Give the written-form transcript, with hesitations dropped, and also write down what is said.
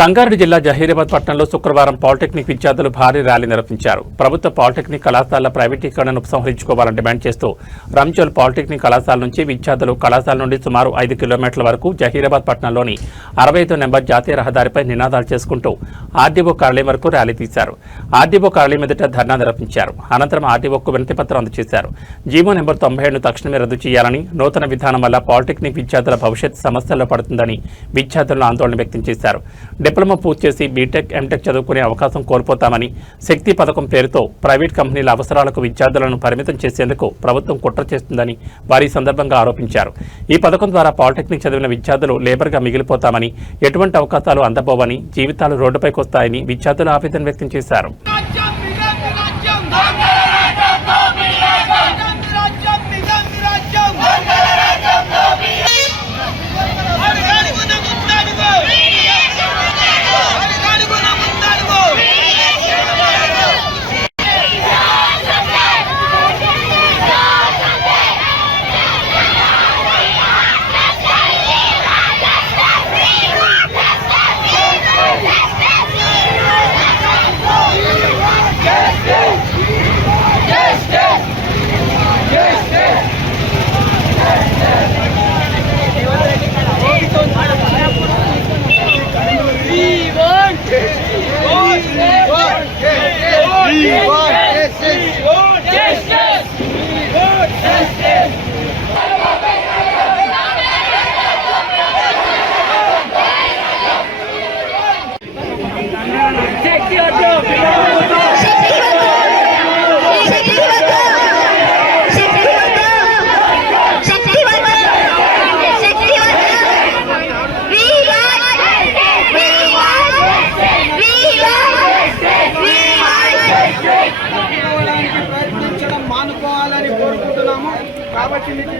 సంగారెడ్డి జిల్లా జహీరాబాద్ పట్టణంలో శుక్రవారం పాలిటెక్నిక్ విద్యార్థులు భారీ ర్యాలీ నిర్వహించారు. ప్రభుత్వ పాలిటెక్నిక్ కళాశాలల ప్రైవేటీకరణను ఉపసంహరించుకోవాలని డిమాండ్ చేస్తూ రంజోల్ పాలిటెక్నిక్ కళాశాల నుంచి విద్యార్థులు కళాశాల నుండి సుమారు 5 కిలోమీటర్ల వరకు జహీరాబాద్ పట్టణంలోని 65వ నెంబర్ జాతీయ రహదారిపై నినాదాలు చేసుకుంటూ ఆర్డీఓ కార్యాలయం వరకు ర్యాలీ తీశారు. ఆర్డీఓ కార్యాలయం ఎదుట ధర్నా నిర్వహించారు. అనంతరం ఆర్డీఓకు వినతిపత్రం అందజేశారు. జీవో నెంబర్ 97ను తక్షణమే రద్దు చేయాలని, నూతన విధానం వల్ల పాలిటెక్నిక్ విద్యార్థుల భవిష్యత్ సమస్యల్లో పడుతుందని విద్యార్థులను ఆందోళన వ్యక్తం చేశారు. డిప్లొమా పూర్తి చేసి బీటెక్, ఎంటెక్ చదువుకునే అవకాశం కోల్పోతామని, శక్తి పథకం పేరుతో ప్రైవేట్ కంపెనీల అవసరాలకు విద్యార్థులను పరిమితం చేసేందుకు ప్రభుత్వం కుట్ర చేస్తుందని వారి సందర్భంగా ఆరోపించారు. ఈ పథకం ద్వారా పాలిటెక్నిక్ చదివిన విద్యార్థులు లేబర్గా మిగిలిపోతామని, ఎటువంటి అవకాశాలు అందబోవని, జీవితాలు రోడ్డుపైకి వస్తాయని విద్యార్థులు ఆవేదన వ్యక్తం చేశారు. మానుకోవాలని కోరుకుంటున్నాము. కాబట్టి మీకు